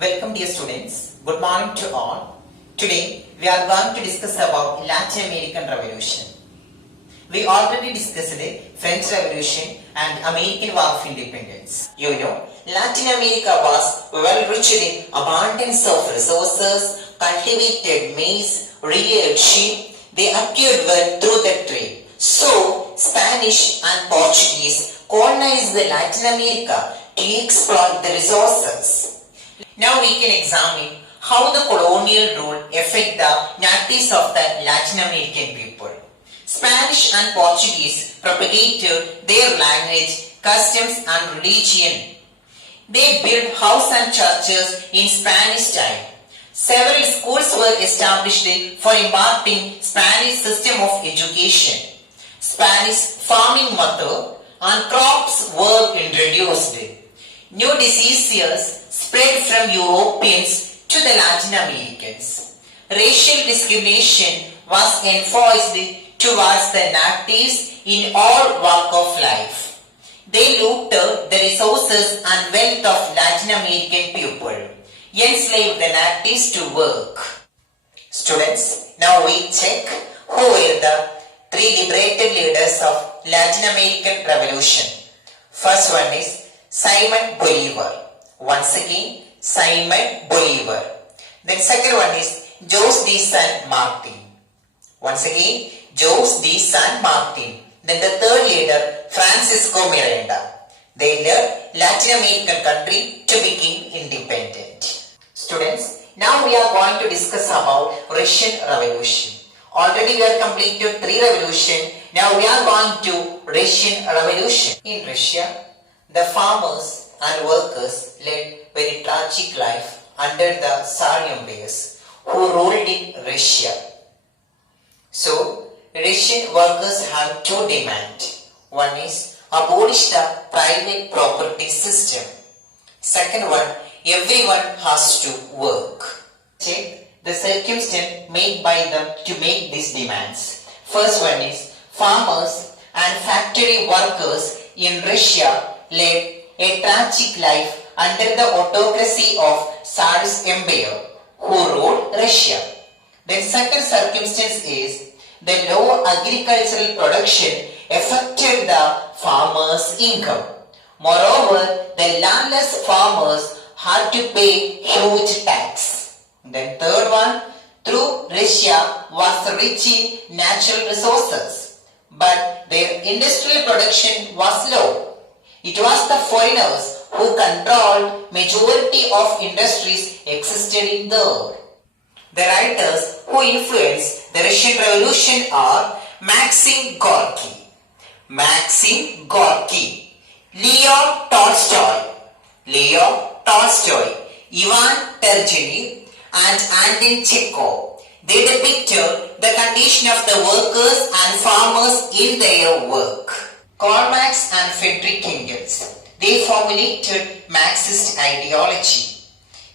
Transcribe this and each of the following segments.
Welcome dear students. Good morning to all. Today we are going to discuss about Latin American Revolution. We already discussed the French Revolution and American War of Independence. You know, Latin America was well rich in abundance of resources, cultivated maize, reared sheep. They appeared well through the trade. So, Spanish and Portuguese colonized the Latin America to exploit the resources. Now we can examine how the colonial rule affected the natives of the Latin American people. Spanish and Portuguese propagated their language, customs and religion. They built houses and churches in Spanish style. Several schools were established for imparting Spanish system of education. Spanish farming method and crops were introduced. New diseases spread from Europeans to the Latin Americans. Racial discrimination was enforced towards the natives in all walks of life. They looted the resources and wealth of Latin American people, enslaved the natives to work. Students, now we check who were the three liberated leaders of Latin American Revolution. First one is Simon Bolivar. Once again, Simon Bolivar. Then second one is Jose de San Martin. Once again, Jose de San Martin. Then the third leader, Fransico Miranda. They led Latin American country to become independent. Students, now we are going to discuss about Russian Revolution. Already we have completed 3 revolutions. Now we are going to Russian Revolution. In Russia, the farmers and workers led very tragic life under the Tsar empires who ruled in Russia. So, Russian workers have 2 demands. One is abolish the private property system. Second one, everyone has to work. Check the circumstance made by them to make these demands. First one is farmers and factory workers in Russia led a tragic life under the autocracy of Tsar's empire who ruled Russia. The second circumstance is the low agricultural production affected the farmers' income. Moreover, the landless farmers had to pay huge tax. Then third one, through Russia was rich in natural resources, but their industrial production was low. It was the foreigners who controlled majority of industries existed in there. The writers who influenced the Russian Revolution are Maxim Gorky, Leo Tolstoy, Ivan Turgenev and Anton Chekhov. They depicted the condition of the workers and farmers in their work. Karl Marx and Friedrich Engels, they formulated Marxist ideology.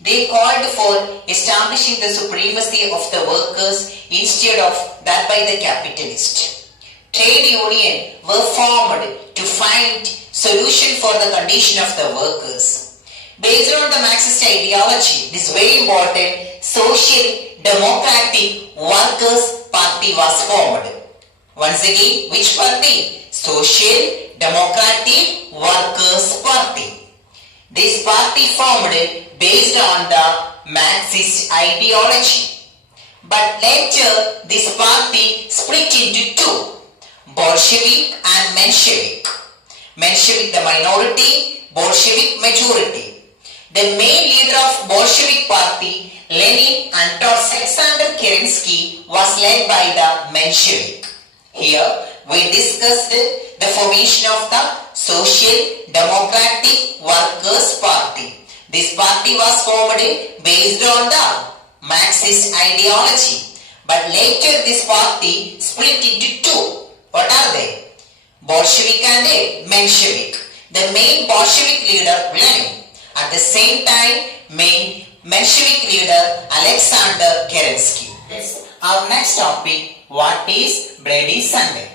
They called for establishing the supremacy of the workers instead of that by the capitalist. Trade unions were formed to find solution for the condition of the workers. Based on the Marxist ideology, this very important Social Democratic Workers' Party was formed. Once again, which party? Social Democratic Workers' Party. This party formed based on the Marxist ideology. But later, this party split into 2, Bolshevik and Menshevik. Menshevik the minority, Bolshevik majority. The main leader of Bolshevik party, Lenin and Alexander Kerensky, was led by the Menshevik. Here, we discussed the formation of the Social Democratic Workers' Party. This party was formed based on the Marxist ideology. But later this party split into 2. What are they? Bolshevik and Menshevik. The main Bolshevik leader Lenin. At the same time, main Menshevik leader Alexander Kerensky. Our next topic, what is Bloody Sunday?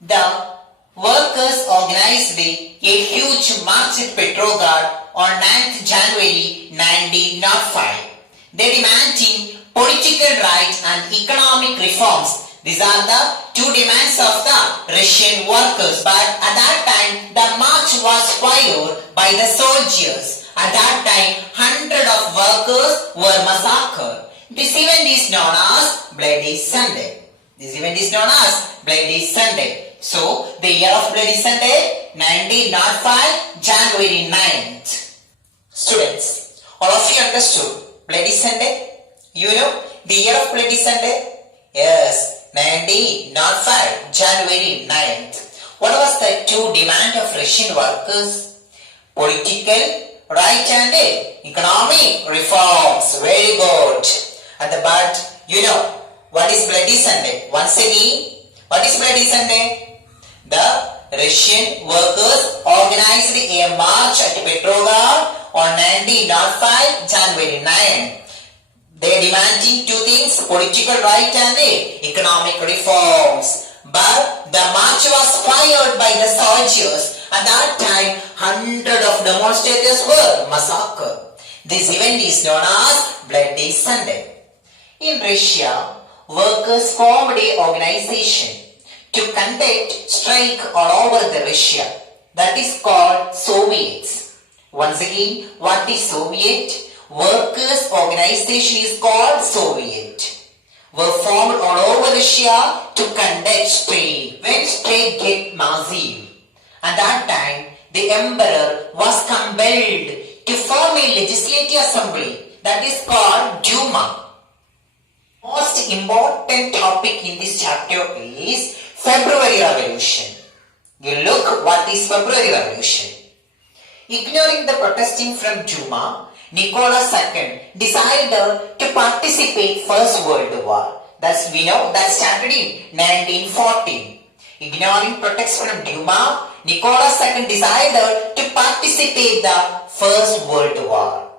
The workers organized a huge march at Petrograd on 9th January 1905. They demanding political rights and economic reforms. These are the two demands of the Russian workers. But at that time, the march was fired by the soldiers. At that time, hundreds of workers were massacred. This event is known as Bloody Sunday. This event is known as Bloody Sunday. So, the year of Bloody Sunday, 1905, January 9th. Students, all of you understood Bloody Sunday? You know the year of Bloody Sunday? Yes. 1905, January 9th. What was the two demand of Russian workers? Political right and economic reforms. Very good. But you know what is Bloody Sunday? Once again, what is Bloody Sunday? The Russian workers organized a march at Petrograd on 1905, January 9. They are demanding two things, political right and economic reforms. But the march was fired by the soldiers. At that time, hundreds of demonstrators were massacred. This event is known as Bloody Sunday. In Russia, workers formed an organization to conduct strike all over the Russia. That is called Soviets. Once again, what is Soviet? Workers' organization is called Soviet. Were formed all over Russia to conduct strike. When strike get massive, at that time the emperor was compelled to form a legislative assembly that is called Duma. Most important topic in this chapter is February Revolution. You look what is February Revolution. Ignoring the protesting from Duma, Nicholas II decided to participate First World War. Thus we know that started in 1914. Ignoring protests from Duma, Nicholas II decided to participate the First World War.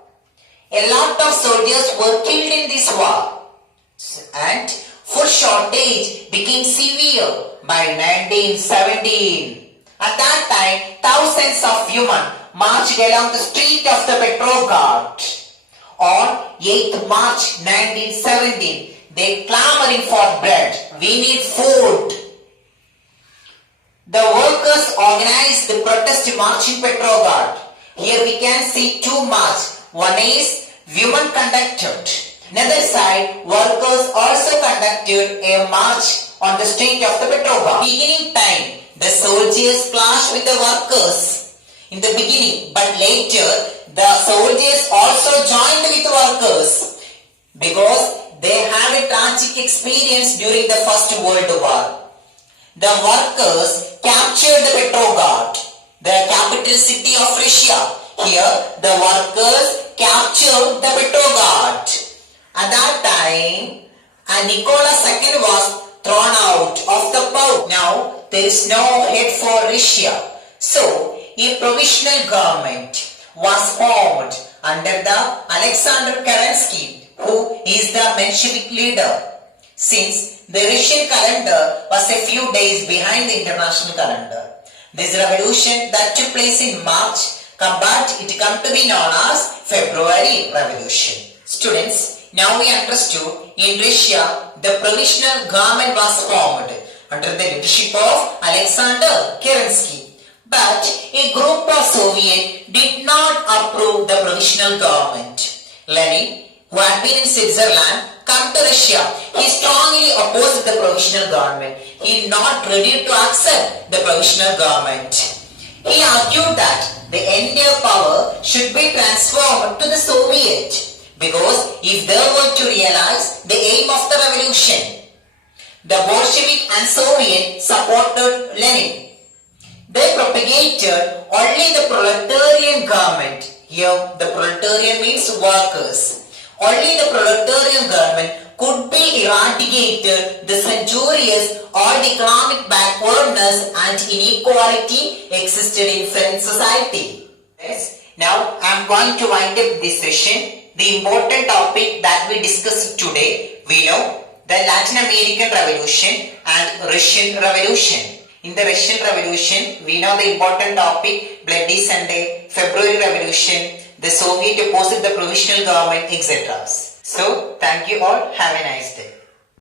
A lot of soldiers were killed in this war, and food shortage became severe by 1917. At that time, thousands of human marched along the street of the Petrograd. On 8th March 1917, they clamoring for bread. We need food. The workers organized the protest march in Petrograd. Here we can see two marches. One is women conducted. Another side, workers also conducted a march on the street of the Petrograd. Beginning time, the soldiers clashed with the workers in the beginning, but later the soldiers also joined with workers because they had a tragic experience during the First World War. The workers captured the Petrograd, the capital city of Russia. Here the workers captured the Petrograd. At that time, Nicholas II was thrown out of the power. Now there is no head for Russia. So a provisional government was formed under the Alexander Kerensky, who is the Bolshevik leader. Since the Russian calendar was a few days behind the international calendar, this revolution that took place in March, but it come to be known as February Revolution. Students, now we understood in Russia the provisional government was formed under the leadership of Alexander Kerensky. But a group of Soviets did not approve the provisional government. Lenin, who had been in Switzerland, come to Russia. He strongly opposed the provisional government. He is not ready to accept the provisional government. He argued that the entire power should be transformed to the Soviet, because if they were to realize the aim of the revolution, the Bolshevik and Soviet supported Lenin. They propagated only the proletarian government. Here the proletarian means workers. Only the proletarian government could be eradicated the centuries all the economic backwardness and inequality existed in French society. Yes. Now I am going to wind up this session. The important topic that we discussed today, we know the Latin American Revolution and Russian Revolution. In the Russian Revolution, we know the important topic, Bloody Sunday, February Revolution, the Soviet opposed the provisional government, etc. So, thank you all. Have a nice day.